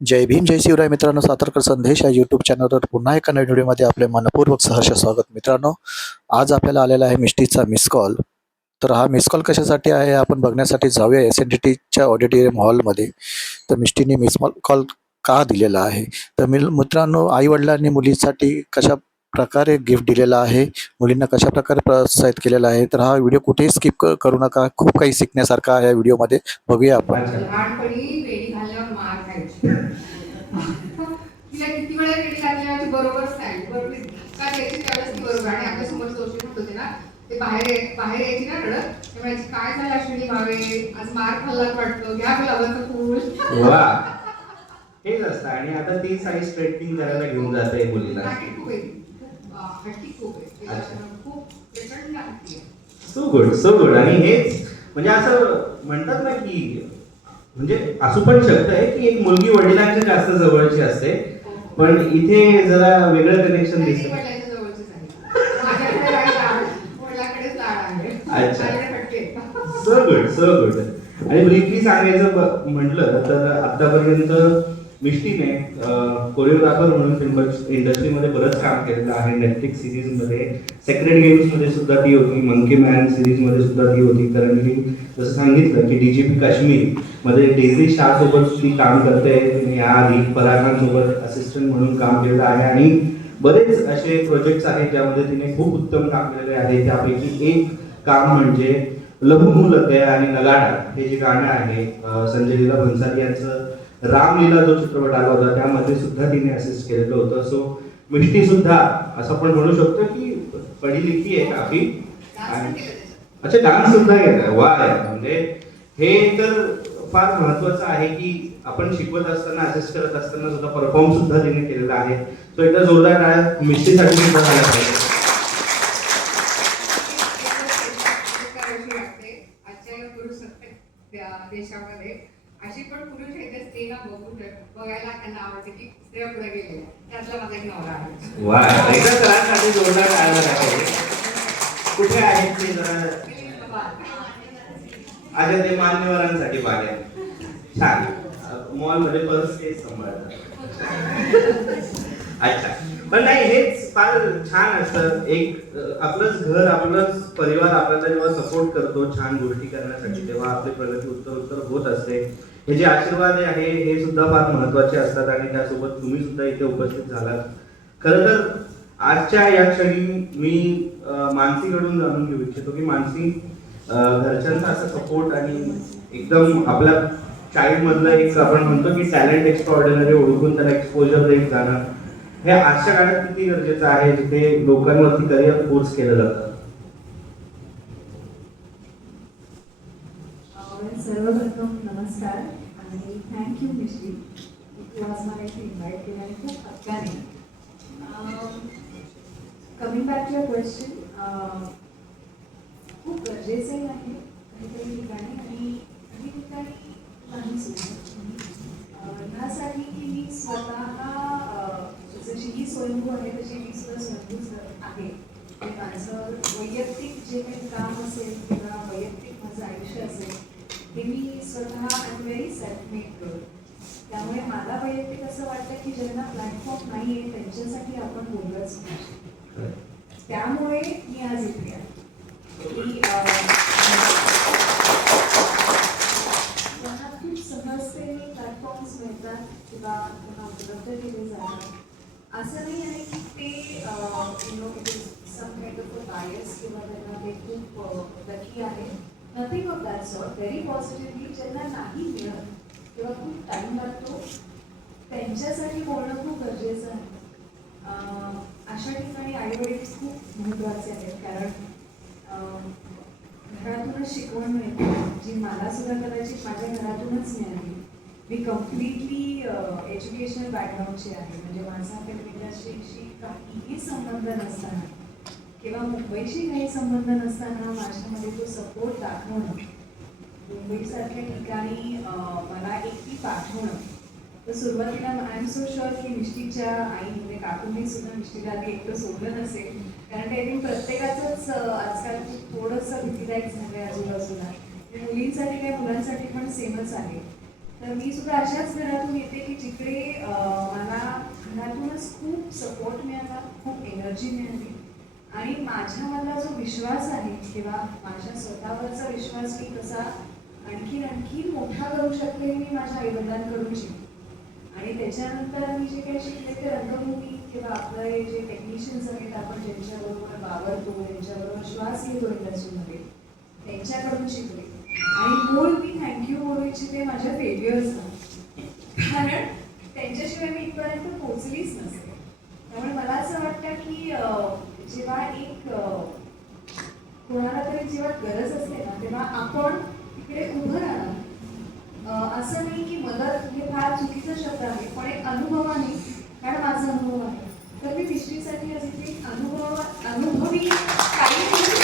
जय भीम जय शिवराय मित्रांनो, सातारकर संदेश या यूट्यूब चॅनलवर पुन्हा एका नवीन व्हिडिओमध्ये आपले मनपूर्वक सहर्ष स्वागत. मित्रांनो, आज आपल्याला आलेला आहे मिष्टीचा मिस कॉल. तर हा मिस कॉल कशासाठी आहे आपण बघण्यासाठी जाऊया SNDTच्या ऑडिटोरियम हॉलमध्ये. तर मिष्टीने मिस कॉल का दिलेला आहे, तर मित्रांनो, आईवडिलांनी मुलीसाठी कशा प्रकारे गिफ्ट दिलेला आहे, मुलींना कशा प्रकारे प्रोत्साहित केलेलं आहे, तर हा व्हिडिओ कुठेही स्किप करू नका. खूप काही शिकण्यासारखं आहे या व्हिडिओमध्ये, बघूया आपण. लहानपणी वेडी घालल्यावर मार खायची. तिला किती वेळा वेडी घालल्यावर बरोबर सांग बरोबर का द्यायची त्यावेळेस ती बरोबर. आणि आपल्या समोर जोशी म्हणत होते ना, ते बाहेर यायची ना रडत, ते म्हणायची काय झालं अश्विनी भावे, आज मार खाल्लाच वाटतं, घ्या गुलाबाचं फूल. वा, हेच असतं. आणि आता ती साडी स्ट्रेटनिंग करायला घेऊन जाते मुलीला. खूप आहे, हट्टी खूप आहे, खूप प्रचंड हट्टी आहे. So good, so good. आणि हेच म्हणजे असं म्हणतात ना की म्हणजे असू पण शकतं आहे की एक मुलगी वडिलांच्या जास्त जवळची असते, पण इथे जरा वेगळं कनेक्शन दिसतं. वडिलांच्या जवळचीच आहे, माझ्याकडे काही लाड, वडिलांकडेच लाड आहे. अच्छा, माझ्याकडे हट्टी आहे. So good, so good. आणि ब्रीफली सांगायचं म्हटलं तर आतापर्यंत मिष्टीने कोरिओग्राफर म्हणून फिल्म इंडस्ट्रीमध्ये बरंच काम केलेलं आहे. नेटफ्लिक्स सिरीजमध्ये, सेक्रेट गेम्समध्ये सुद्धा ती होती, मंकी मॅन सिरीजमध्ये सुद्धा ती होती. करंटली जसं सांगितलं की DGP काश्मीरमध्ये डेझी शाहसोबत ती काम करते. तिने याआधी फराह खानसोबत असिस्टंट म्हणून काम केलेलं आहे. आणि बरेच असे प्रोजेक्ट्स आहेत ज्यामध्ये तिने खूप उत्तम काम केलेले आहे. त्यापैकी एक काम म्हणजे लहू मुलगे आणि नगाडा हे जे गाणं आहे, संजय लीला भन्साली यांचं रामलीला जो चित्रपट आला होता त्यामध्ये सुद्धा तिने असिस्ट केलेलं होतं. सो मिष्टी सुद्धा असं आपण म्हणू शकतो की पढी लिखी आहे काफी. अच्छा, डान्स सुद्धा केलाय. वा, म्हणजे हे तर फार महत्वाचं आहे की आपण शिकवत असताना, असिस्ट करत असताना सुद्धा परफॉर्म सुद्धा तिने केलेला आहे. सो एकदा जोरदार टाळ्या मिष्टीसाठी सुद्धा झाला पाहिजे. देशामध्ये अशी पण पुरुष आहेत स्त्रीला बघायला त्यांना आवडते की स्त्रिया पुढे गेले, त्यातला माझा एक नवरा आहे. वा, एकदा कलांसाठी जोरदार टाळ्या आहे. कुठे आहेत ते जरा? अच्छा, ते मान्यवरांसाठी बाहेर. छान, मॉलमध्ये पर्स केस सांभाळतात. अच्छा, पण नाही, हेच फार छान असतं. एक आपलंच घर, आपलंच परिवार आपल्याला जेव्हा सपोर्ट करतो छान गोष्टी करण्यासाठी, तेव्हा आपली प्रगती उत्तर होत असते. हे जे आशीर्वाद आहे हे सुद्धा फार महत्वाचे असतात. आणि त्यासोबत तुम्ही सुद्धा इथे उपस्थित झालात. खरं तर आजच्या या क्षणी मी मानसीकडून जाणून घेऊ इच्छितो की मानसी, घरच्यांचा असा सपोर्ट आणि एकदम आपल्या चाइल्ड मधलं एक आपण म्हणतो की टॅलेंट एक्स्ट्राऑर्डिनरी ओळखून त्याला एक्सपोजर देत जाणं हे आजच्या काळात किती गरजेचं आहे, जिथे लोकांवरती करिअर फोर्स केलं जातं. सर्वप्रथम नमस्कार आणि थँक्यू मिष्टी, तू आज मला इथे इन्व्हाइट केलं आणि खूप हक्काने. Coming back to your question, खूप गरजेचंही आहे काही ठिकाणी आणि काही ठिकाणी नाही सुद्धा. ह्यासाठी की मी स्वतः जशी ही स्वयंभू आहे तशी मी सुद्धा स्वयंभूच आहे. ते माझं वैयक्तिक जे काही काम असेल किंवा वैयक्तिक माझं आयुष्य असेल हे मी स्वतः I am very self made girl. त्यामुळे मला वैयक्तिक असं वाटतं की ज्यांना प्लॅटफॉर्म नाही आहे त्यांच्यासाठी आपण बोललंच पाहिजे. त्यामुळे मी आज इथे आहे की त्यांना खूप सहजतेने प्लॅटफॉर्म्स मिळतात किंवा त्यांना उपलब्ध केले जातात. असं नाही आहे की ते it is some kind of a bias किंवा त्यांना ते खूप लकी आहे. Nothing of that sort. Very positively ज्यांना नाही मिळत किंवा खूप टाईम लागतो त्यांच्यासाठी बोलणं खूप गरजेचं आहे. अशा ठिकाणी आईवडील खूप महत्त्वाचे आहेत, कारण घरातूनच शिकवण मिळते जी मला सुद्धा कदाचित माझ्या घरातूनच मिळाली. मी कम्प्लिटली एज्युकेशनल बॅकग्राऊंडची आहे, म्हणजे माझा फिल्म इंडस्ट्रीशी काहीही संबंध नसताना किंवा मुंबईशी काही संबंध नसताना माझ्यामध्ये तो सपोर्ट दाखवणं, मुंबईसारख्या ठिकाणी मला एकटी पाठवणं. तर सुरुवातीला आय एम सो शुअर की मिष्टीच्या आई म्हणजे काकूंनी सुद्धा मिष्टीला आधी एकटं सोडलं नसेल, कारण ते प्रत्येकाचंच आजकाल खूप थोडंसं भीतीदायक झालं आहे आजूबाजूला. मुलींसाठी काय मुलांसाठी पण सेमच आहे. तर मी सुद्धा अशाच घरातून येते की जिकडे सपोर्ट मिळाला, खूप एनर्जी मिळाली आणि माझ्यामधला जो विश्वास आहे किंवा माझ्या स्वतःवरचा विश्वास मी कसा आणखीन मोठा करू शकते मी माझ्या आईवडिलांकडून शिकले. आणि त्याच्यानंतर मी जे काही शिकले ते रंगभूमी किंवा आपलं हे जे टेक्निशियन्स आहेत आपण ज्यांच्याबरोबर वावरतो, ज्यांच्याबरोबर श्वास घेतो इंडस्ट्रीमध्ये, त्यांच्याकडून शिकले. आणि मूळ मी थँक्यू बोलू इच्छिते माझ्या फेल्युअर्सना, कारण त्यांच्याशिवाय मी इथपर्यंत पोहोचलीच नसते. त्यामुळे मला असं वाटतं की जेव्हा एक कोणाला तरी जेव्हा गरज असते ना तेव्हा आपण इकडे उभं राहणं, असं नाही की मदत हे फार चुकीचा शब्द आहे, पण एक अनुभवाने, कारण माझा अनुभव आहे, तर मी मिस्ट्रीसाठी आज इथे अनुभवी काही मी जो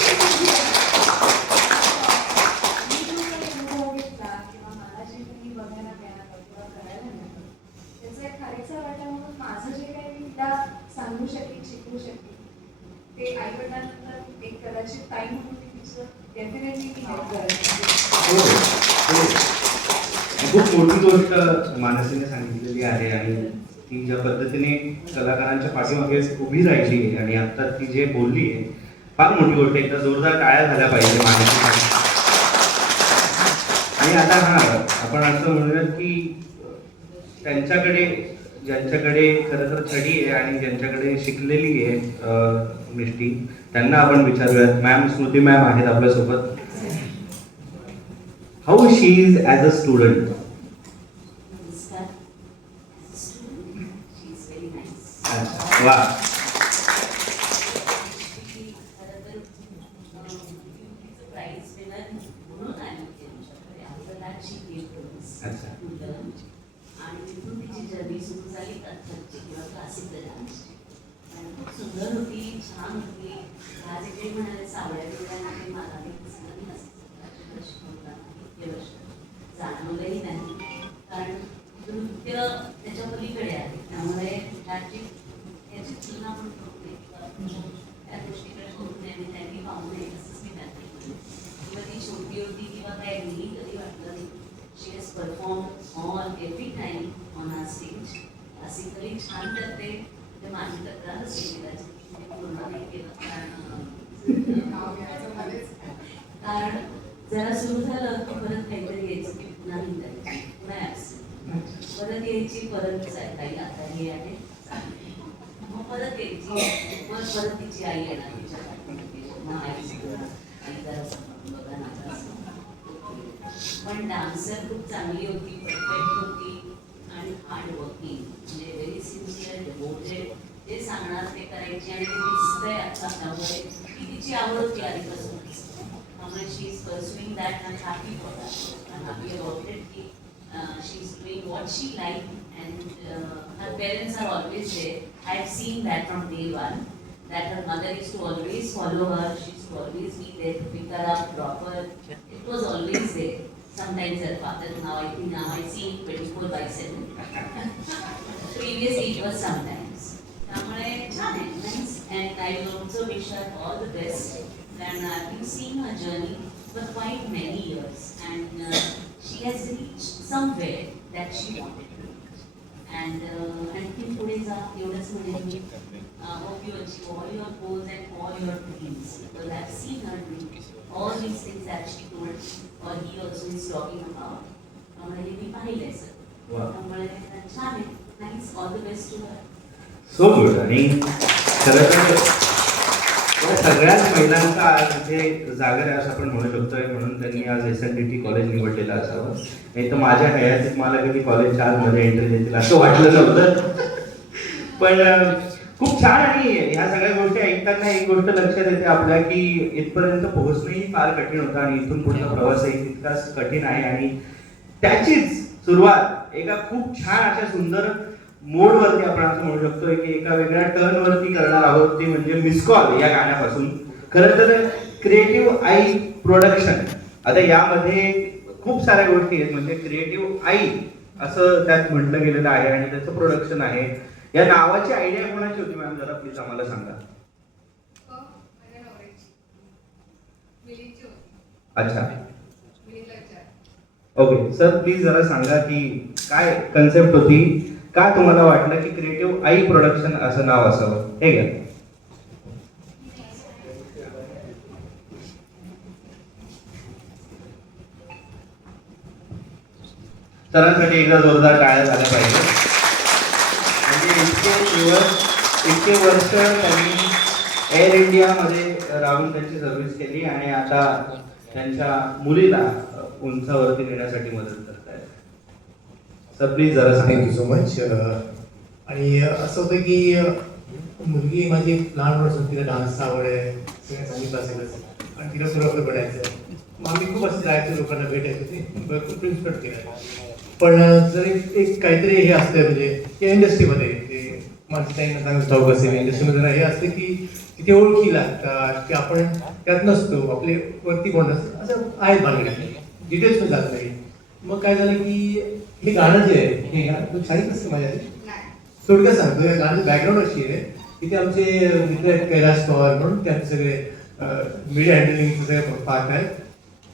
काही अनुभव घेतला किंवा मला जे काही बघायला मिळालं किंवा करायला मिळालं त्याचा एक खारीचा वाटा म्हणून माझं जे काही मी तिला सांगू शकेन, शिकवू शकेन, ते आईवडिलांनंतर एक कदाचित ताई म्हणून मी तिचं डेफिनेटली मी हेल्प करेन. खूप मोठी गोष्ट मानसीने सांगितलेली आहे आणि ती ज्या पद्धतीने कलाकारांच्या पाठीमागे उभी राहिली आहे आणि आता ती जे बोलली आहे फार मोठी गोष्ट आहे. एकदा जोरदार टाळ्या झाल्या पाहिजे मानसीसाठी. आणि आता आपण असं म्हणूयात की त्यांच्याकडे, ज्यांच्याकडे खरं तर छडी आहे आणि ज्यांच्याकडे शिकलेली आहे मिष्टी, त्यांना आपण विचारूयात. मॅम, स्मृती मॅम आहेत आपल्यासोबत. How she is as a student? Namaskar. As a student, she is very nice. Wow. She खरं तर UP's prize winner म्हणून आली त्यांच्याकडे. After that she came to us अच्छा. to learn. आणि तिथून तिची जर्नी सुरू झाली कथ्थकची किंवा क्लासिकल डान्सची. आणि खूप सुंदर होती, छान होती. आज इकडे म्हणाले सावळ्या वेळेला ते मला काही दिसलं नाही असं शिकवताना वर्ष जाणवलंही नाही, कारण नृत्य त्याच्या पलीकडे आहे. त्यामुळे याची तुलना पण करू नये किंवा त्या गोष्टीकडे करू नये आणि त्यांनी पाहू नये असंच मी त्यांनी म्हणेन. किंवा ती छोटी होती किंवा काय मी कधी वाटलं नाही. She has perform all every time on our stage. Classically छान करते, ते माझी तक्रारच केली पूर्ण नाही केलं, कारण जरा सुरू झालं की परत काहीतरी यायचं की पुन्हा निघायची, पुन्हा ॲब्सेंट, परत यायची, परत काही आता हे आहे, मग परत यायची, मग परत तिची आई येणार तिच्या मग आई जरा बघा ना. पण डान्सर खूप चांगली होती, परफेक्ट होती आणि हार्ड वर्किंग, म्हणजे व्हेरी सिन्सिअर, डिवोटेड. जे सांगणार ते करायची आणि ते दिसतंय आता त्यामुळे की तिची आवड होती आधीपासूनच. She is pursuing that and I'm happy for that. I'm happy about it. She's doing what she liked and her parents are always there. I've seen that from day one. That her mother used to always follow her. She used to always be there to pick her up, drop her. It was always there. Sometimes her father. Now I see 24/7. Previously it was sometimes. त्यामुळे छान आहे, nice. And I will also wish her all the best. And I've been seeing her journey for quite many years, and she has reached somewhere that she wanted to reach. And आणखीन पुढे जा एवढंच म्हणेन मी. Hope you achieve all your goals and all your dreams. Because I've seen her do all these things that she told, or he also is talking about. त्यामुळे हे मी पाहिलंय sir. त्यामुळे छान आहे, nice. All the best to her. So good. आणि खरं तर या सगळ्याच महिलांचा आज इथे जागर आहे असं आपण म्हणू शकतोय, म्हणून त्यांनी आज SNDT कॉलेज निवडलेलं असावं. नाही तर माझ्या हयातीत मला कधी कॉलेज 4 मध्ये एंट्री देतील असं वाटलं नव्हतं. पण खूप छान. आणि ह्या सगळ्या गोष्टी ऐकताना एक गोष्ट लक्षात येते आपल्या की इथपर्यंत पोहोचणंही फार कठीण होतं आणि इथून पुढचा प्रवासही तितकाच कठीण आहे. आणि त्याचीच सुरुवात एका खूप छान अशा सुंदर मोडवरती आपण असं म्हणू शकतो की एका वेगळ्या टर्नवरती करणार आहोत, ती म्हणजे मिस कॉल या गाण्यापासून. खरं तर क्रिएटिव्ह आई प्रोडक्शन. आता यामध्ये खूप साऱ्या गोष्टी आहेत, म्हणजे क्रिएटिव्ह आई असं त्यात म्हटलं गेलेलं आहे आणि त्याचं प्रोडक्शन आहे. या नावाची आयडिया कोणाची होती मॅम, जरा प्लीज आम्हाला सांगा. माझ्या नवऱ्याची, मिलीची होती. अच्छा, मिलीला विचार. ओके सर, प्लीज जरा सांगा की काय कन्सेप्ट होती का तुम्हाला वाटलं की क्रिएटिव्ह आई प्रोडक्शन असं नाव असावं? हे घ्या. सरांसाठी एकदा जोरदार टाळ्या झाल्या पाहिजे. म्हणजे इतके वर्ष त्यांनी एअर इंडियामध्ये राहून त्यांची सर्व्हिस केली आणि आता त्यांच्या मुलीला उंचावरती नेण्यासाठी मदत करत आहेत. सर प्लीज जरा सांगा. Thank you so much. आणि असं होतं की मुलगी माझी लहान वर्ष तिला डान्सचा आवड आहे, सगळ्या संगीत असेलच आणि तिला कोरिओग्राफर बनायचं. मग आम्ही खूप असं जायचं, लोकांना भेटायचं, ते भरपूर प्रिन्सिपल केलं. पण जर एक काहीतरी हे असतं म्हणजे या इंडस्ट्रीमध्ये ते माणसांना चांगलं ठाऊक असेल, इंडस्ट्रीमध्ये जरा हे असतं की तिथे ओळखी लागतात की आपण त्यात नसतो, आपले वरती कोण नसतं, असं आहेत भानगडी, डिटेल्स पण जात नाही. मग काय झालं की हे गाणं जे आहे हे गाणं सांगितलं असतं माझ्या थोडक्यात सांगतो. या गाण्याचं बॅकग्राऊंड अशी आहे की ते आमचे मित्र आहेत कैलाश पवार म्हणून, ते आमचे सगळे मीडिया हँडलिंगचे सगळे पार्ट आहेत.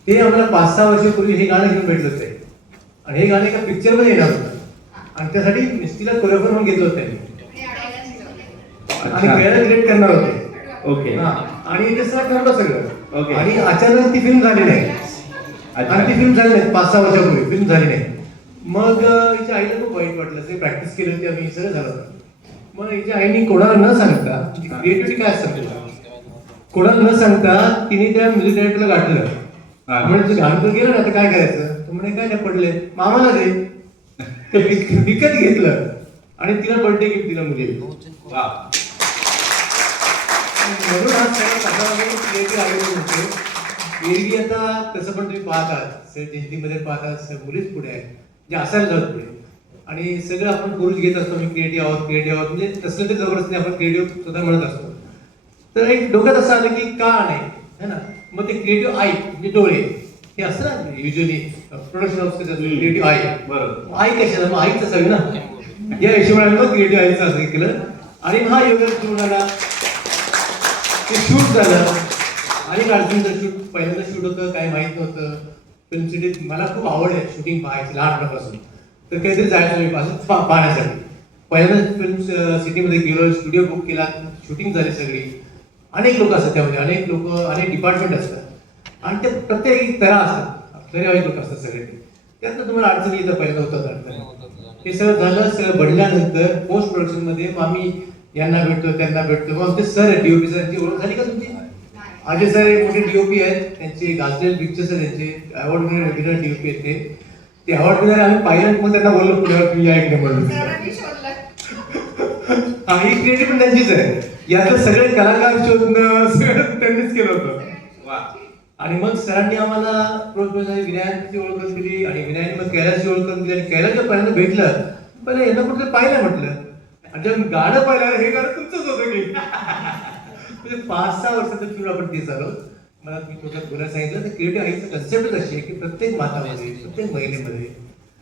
ते आम्हाला 5-6 वर्षापूर्वी हे गाणं घेऊन भेटलं होतं आणि हे गाणं एका पिक्चरमध्ये येणार होतं आणि त्यासाठी मिस्टीला कोरिओग्राफर म्हणून घेतलं होतं त्यांनी आणि वेळेला क्रिएट करणार होते. ओके. आणि ते सगळं ठरलं सगळं. ओके. आणि अचानक ती फिल्म झाली नाही आणि ती फिल्म झाली नाही 5-6 वर्षापूर्वी फिल्म झाली नाही. मग हिच्या आईला खूप वाईट वाटलं. सगळी प्रॅक्टिस केली होती आम्ही, सगळं झालं होतं. मग हिच्या आईने कोणाला न सांगता, क्रिएटिव्हिटी काय असतं कोणाला न सांगता तिने त्या म्युझिक डायरेक्टरला गाठलं. म्हणजे गाणं तर गेलं ना, तर काय करायचं? तो म्हणे काय नाही पडले, मामाला दे. ते विकत घेतलं आणि तिला बर्थडे गिफ्ट दिलं मुलीला. म्हणून आज सगळं क्रिएटिव्ह आयडिया म्हणतो. एरवी आता तसं पण तुम्ही पाहतात जयंतीमध्ये पाहतात, मुलीच पुढे आहेत जे असायला जात पुढे आणि सगळं आपण पुरुष घेत असतो. मी क्रिएटिव्ह आहोत म्हणजे तसलं ते जबरदस्ती आपण क्रिएटिव्ह स्वतः म्हणत असतो. तर एक डोक्यात असं आलं की का नाही है ना, मग ते क्रिएटिव्ह आई म्हणजे डोळे हे असतं ना युजली प्रोडक्शन हाऊस क्रिएटिव्ह आई. बरोबर. आई कशाला, मग आईच असावी ना, या हिशोबाने मग क्रिएटिव्ह आईचं असं केलं. आणि हा योगा सुरू झाला, ते शूट झालं आणि अडचणीचं शूट पहिल्यांदा शूट होतं, काय माहीत नव्हतं. फिल्म सिटीत मला खूप आवड आहे शूटिंग पाहायची लहानपणापासून, तर काहीतरी जायचं मी पाहण्यासाठी. पहिल्यांदा फिल्म सिटीमध्ये गेलो, स्टुडिओ बुक केला, शूटिंग झाली सगळी. अनेक लोक असतात त्यामध्ये, अनेक लोक, अनेक डिपार्टमेंट असतात आणि ते प्रत्येक एक तरा असतात, ठराविक लोक असतात सगळे. त्यातनं तुम्हाला अडचणी येतं, पहिलं होतं अडचणी. हे सगळं झालं, सगळं बनल्यानंतर पोस्ट प्रोडक्शनमध्ये मग आम्ही यांना भेटतो त्यांना भेटतो. मग आमचे सर आहेत डीओपी सरांची ओळख झाली का तुमची? अजय सर हे मोठे डीओपी आहेत, त्यांचे गाजलेले पिक्चर्स आहेत, त्यांचे अवॉर्ड विनर डीओपी आहेत. ते अवॉर्ड विनर आम्ही पाहिलं, मग त्यांना बोललो पुण्यावर तुम्ही या इकडे म्हणून. हा, ही क्रिएटिव्ह पण त्यांचीच आहे. यातलं सगळे कलाकार शोधणं सगळं त्यांनीच केलं होतं. आणि मग सरांनी आम्हाला विनायकची ओळख करून दिली आणि विनायकने मग कैलासची ओळख करून दिली आणि कैलासच्या पहिल्यांदा भेटलं, पहिले यांना कुठलं पाहिलं म्हटलं आणि जेव्हा गाणं पाहिलं हे गाणं तुमचंच होतं की म्हणजे 5-6 वर्षाचं फिरून आपण ते झालो. मला मी थोडक्यात बोलायला सांगितलं तर क्रिएटिव्ह आईचं कन्सेप्टच अशी आहे की प्रत्येक मातामध्ये, प्रत्येक महिलेमध्ये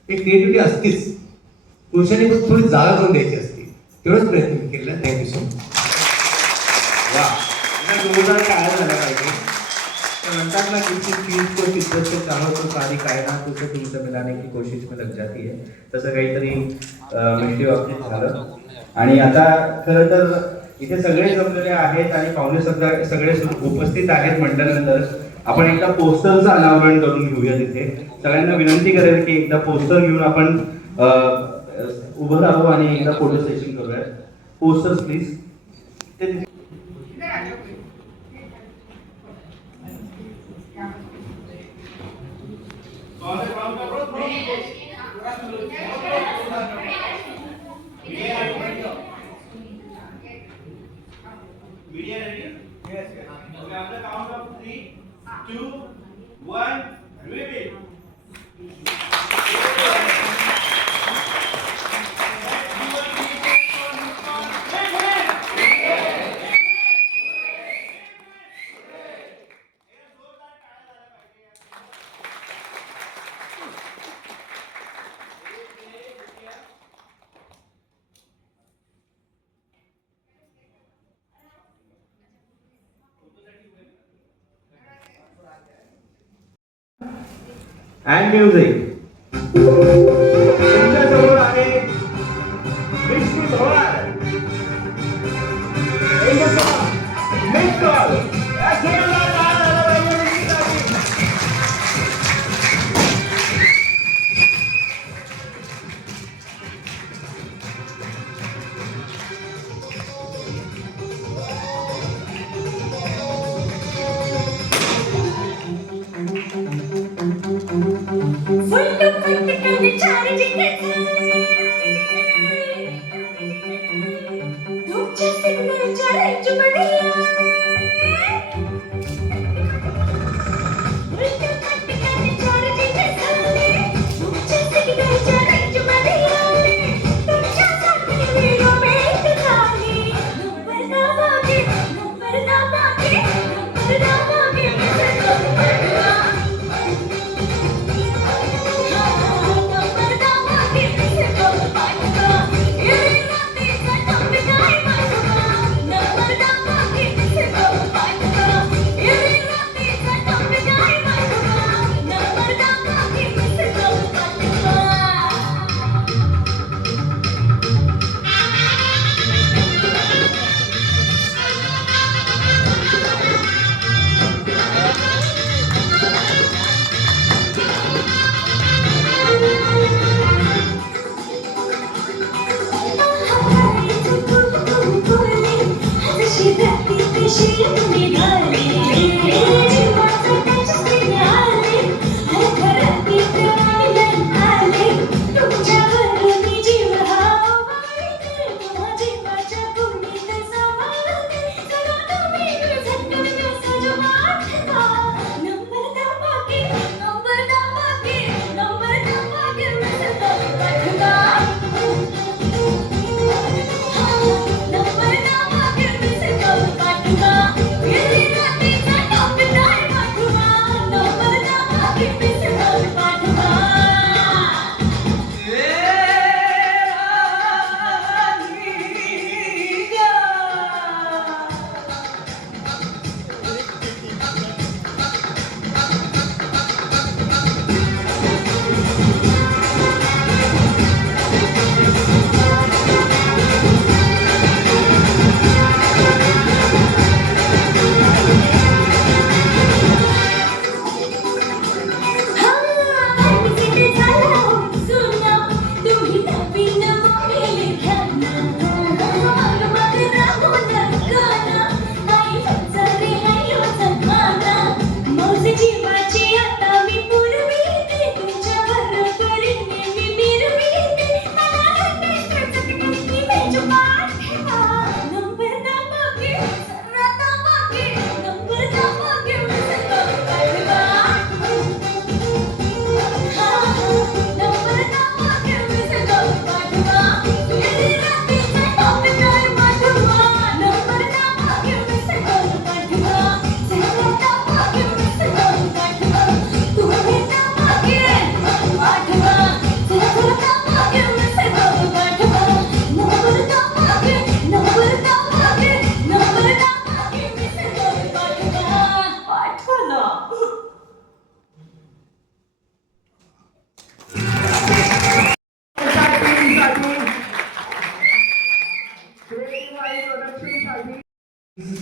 एक क्रिएटिव्हिटी असतेच. पुरुषांनी पण थोडी जागा करून द्यायची असते, तेवढंच प्रयत्न मी केला. Thank you so much. वा, जोरदार काय झाला पाहिजे. तो म्हणतात ना किसी चीज को शिद्दत से चाहो तो सारी कायनात उसे तुमसे मिलाने की कोशिश में लग जाती है. तसं काहीतरी मिष्टी बाबतीत झालं. आणि आता खरं तर इथे सगळे जमलेले आहेत आणि पाहुणे सगळे उपस्थित आहेत म्हटल्यानंतर आपण एकदा पोस्टरचं अनावरण करून घेऊया. तिथे सगळ्यांना विनंती करेल की एकदा पोस्टर घेऊन आपण उभं राहू आणि एकदा फोटो सेशन करूया. Posters please. Media ready? Yes. Okay, on the count of 3, 2, 1, reveal. And music. तुमच्यासमोर आहे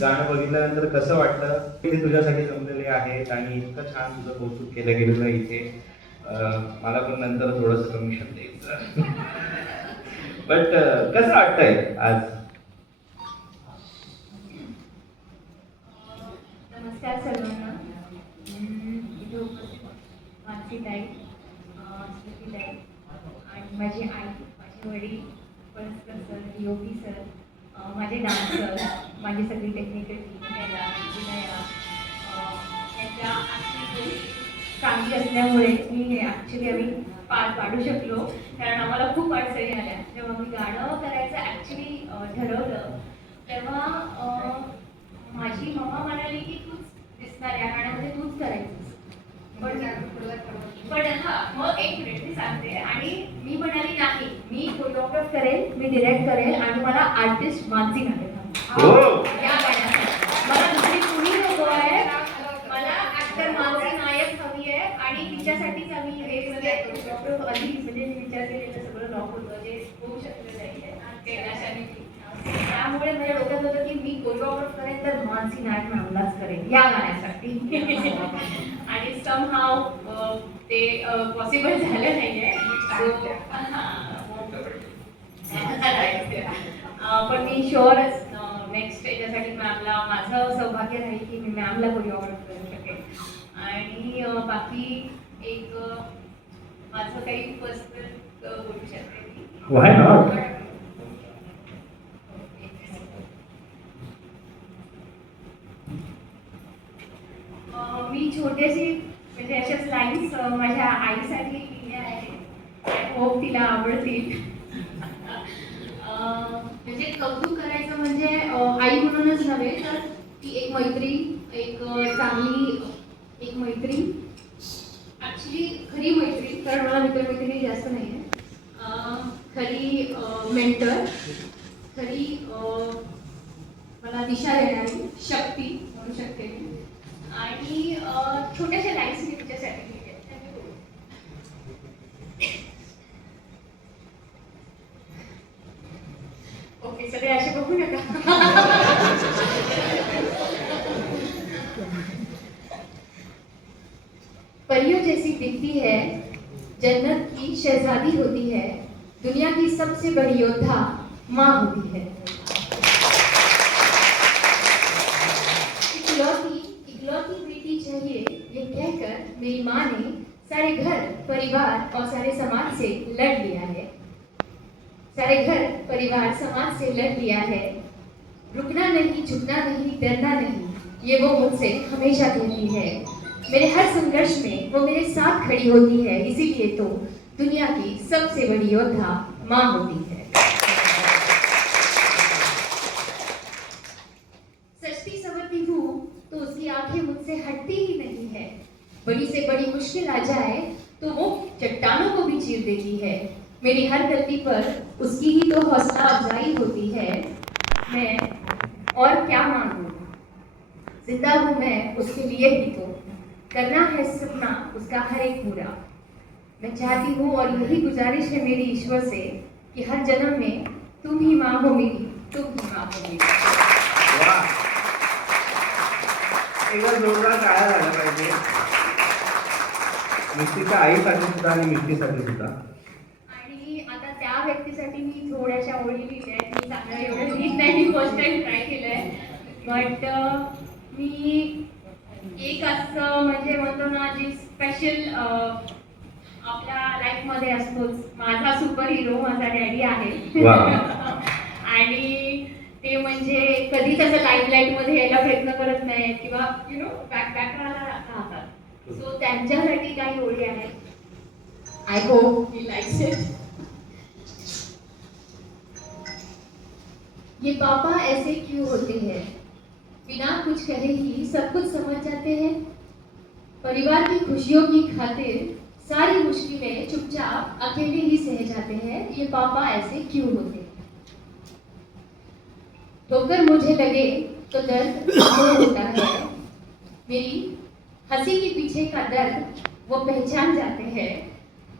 गाणं बघितल्यानंतर कसं वाटतं? ते तुझ्यासाठी जमलेले आहेत आणि इतकं छान तुझं कौतुक केलं गेलेलं आहे इथे. मला पण नंतर थोडंसं कमिशन द्यायचं. बट कसं वाटतंय आज? नमस्कार सर्वांना. इथे उपस्थित मानसी ताई, स्मृती ताई आणि माझी आई, माझे वडील, पळसकर सर, योगी सर, माझे डान्सर, माझी सगळी टेक्निकल टीम, त्याला विनया, यांच्या ॲक्टिंग चांगली असल्यामुळे मी ॲक्च्युली आम्ही पार पाडू शकलो. कारण आम्हाला खूप अडचणी आल्या. जेव्हा मी गाणं करायचं ॲक्च्युली ठरवलं तेव्हा माझी मम्मा म्हणाली की तूच दिसणार या गाण्यामध्ये, तूच करायचंस. पण हा मग एक मिनिट मी सांगते. आणि मी म्हणाली नाही, मी कोरिओग्राफ करेल, मी डिरेक्ट करेल आणि मला आर्टिस्ट मानसी नाटक या गाण्यासाठी. मला दुसरी कुणी नको आहे, मला ऍक्टर मानसी नायक हवी आहे. आणि तिच्यासाठीच आम्ही हे कोरिओग्राफ आधी म्हणजे मी विचार केलेलं सगळं लॉक होतं जे होऊ शकलं नाही कैलाशाने. त्यामुळे माझ्या डोक्यात होतं की मी कोरिओग्राफ करेन तर मानसी नायक नावलाच करेन या गाण्यासाठी. आणि समहाव ते पॉसिबल झालं नाहीये. पण मी शुअरच नेक्स्ट याच्यासाठी मॅमला माझं सौभाग्य राहील की मी मॅमला कोरिओग्राफ करू शकेन. आणि बाकी एक माझं काही पर्सनल बोलू शकते मी. Why not? मी छोटेशी म्हणजे अशाच लाईन्स माझ्या आईसाठी लिहिल्या आहेत. होप तिला आवडतील. म्हणजे कौतुक करायचं म्हणजे आई म्हणूनच नव्हे तर ती एक मैत्री, एक चांगली एक मैत्री, ॲक्च्युली खरी मैत्री, कारण मला मित्रमैत्रिणी जास्त नाही आहे. खरी मेंटर, खरी मला दिशा देणारी शक्ती म्हणू शकते मी. आणि छोट्याशा लाईन्स मी तुझ्यासाठी लिहिल्या. ओके, सगळे असे बघू नका. परियों जैसी दिखती है, जन्नत की शहजादी होती है, दुनिया की सबसे बड़ी योद्धा माँ होती है. मेरी माँ ने सारे घर परिवार और सारे समाज से लड़ लिया है। सारे घर परिवार समाज से लड़ लिया है। रुकना नहीं, झुकना नहीं, डरना नहीं, ये वो मुझसे हमेशा कहती है। मेरे हर संघर्ष में वो मेरे साथ खड़ी होती है, इसीलिए तो दुनिया की सबसे बड़ी योद्धा माँ होती है। सचती संवरती हूँ तो उसकी आंखें मुझसे हटती ही नहीं है। बड़ी से बड़ी मुश्किल आ जाए तो वो चट्टानों को भी चीर देती है। मेरी हर गलती पर उसकी ही तो हौसला अफजाई होती है। मैं और क्या मांगूं, जिंदा हूँ मैं उसके लिए ही तो, करना है सपना उसका हर एक पूरा। मैं चाहती हूँ और यही गुजारिश है मेरी ईश्वर से कि हर जन्म में तुम ही माँ हो मेरी, तुम ही माँ हो मेरी। वाह! एकदा जोरदार टाळ्या झाल्या पाहिजे मिष्टीच्या आईसाठी सुद्धा आणि मिष्टीसाठी सुद्धा. आणि आता त्या व्यक्तीसाठी मी थोड्याशा ओळी लिहिल्या आहेत. मी चांगलं एवढं लिहित नाही, मी फर्स्ट टाइम ट्राय केलंय. बट मी एक असं म्हणजे म्हणतो ना, जी स्पेशल आपल्या लाईफमध्ये असतोच, माझा सुपर हिरो माझा डॅडी आहे. वा. आणि ते म्हणजे कधीच असं लाईमलाईटमध्ये यायला प्रयत्न करत नाहीत किंवा यु नो बॅकग्राऊंडला राहतात. सो त्यांच्यासाठी काही ओळी आहेत. I hope he likes it. ये पापा ऐसे क्यों होते हैं, बिना कुछ कहे ही सब कुछ समझ जाते हैं। परिवार की खुशियों की खातिर सारी मुश्किलें चुपचाप अकेले ही सह जाते हैं। ये पापा ऐसे क्यों होते हैं। ठोकर मुझे लगे तो दर्द वो होता है। मेरी हंसी के पीछे का दर्द वो पहचान जाते हैं।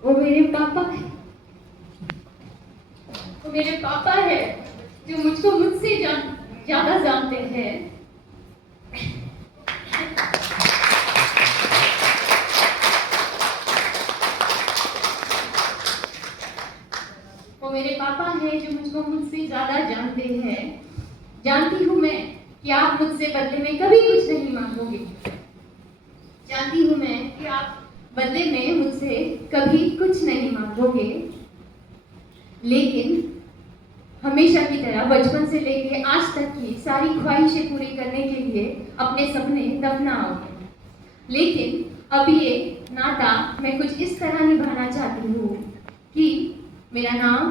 वो मेरे पापा है, वो मेरे पापा है जो मुझको मुझसे ज्यादा जानते हैं। वो मेरे पापा है जो मुझको मुझसे ज्यादा जानते हैं। जानती हूँ मैं कि आप मुझसे बदले में कभी कुछ नहीं मांगोगे। जानती हूँ मैं कि आप बदले में मुझसे कभी कुछ नहीं मांगोगे, लेकिन हमेशा की तरह बचपन से लेके आज तक की सारी ख्वाहिशें पूरी करने के लिए अपने सपने दफनाओगे। लेकिन अब ये नाता मैं कुछ इस तरह निभाना चाहती हूँ कि मेरा नाम,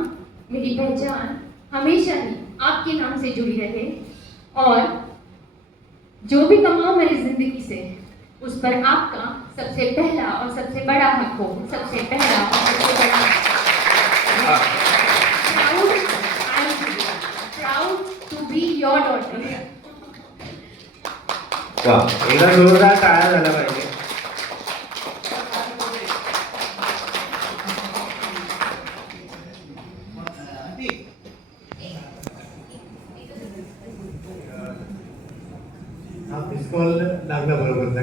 मेरी पहचान हमेशा ही आपके नाम से जुड़ी रहे, और जो भी कमाओ मेरी जिंदगी से उस पर आपका सबसे पहला और सबसे बड़ा हक हो। सबसे पहला और सबसे बड़ा proud to be your daughter. वा, एकदा जोरदार टाळ्या झाल्या पाहिजे. हा मिस कॉल लागला बरोबर ना.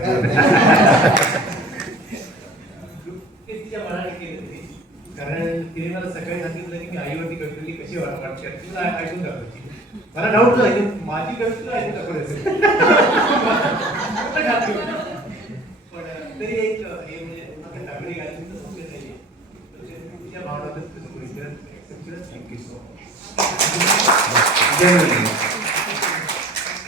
ते तिच्या मनाने केलं ते, कारण तिने मला सकाळी सांगितलं की मी आईवरती कवितली कशी वाटते तुला ऐकून दाखवायची. मला डाऊट झाला की माझी कविता ऐकून दाखवायचं. पण तरी एक हे म्हणजे आपण टाकळी गाडी सोपे नाहीये. तिच्या भावनातच थँक्यू सो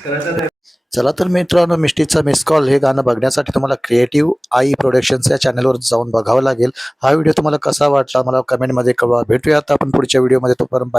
मच. चला तर मित्रांनो, मिष्टीचा मिस कॉल हे गाणं बघण्यासाठी तुम्हाला क्रिएटिव्ह आई प्रोडक्शन्स या चॅनलवर जाऊन बघावं लागेल. हा व्हिडिओ तुम्हाला कसा वाटला मला कमेंटमध्ये कळवा. भेटूयात आपण पुढच्या व्हिडिओमध्ये. तोपर्यंत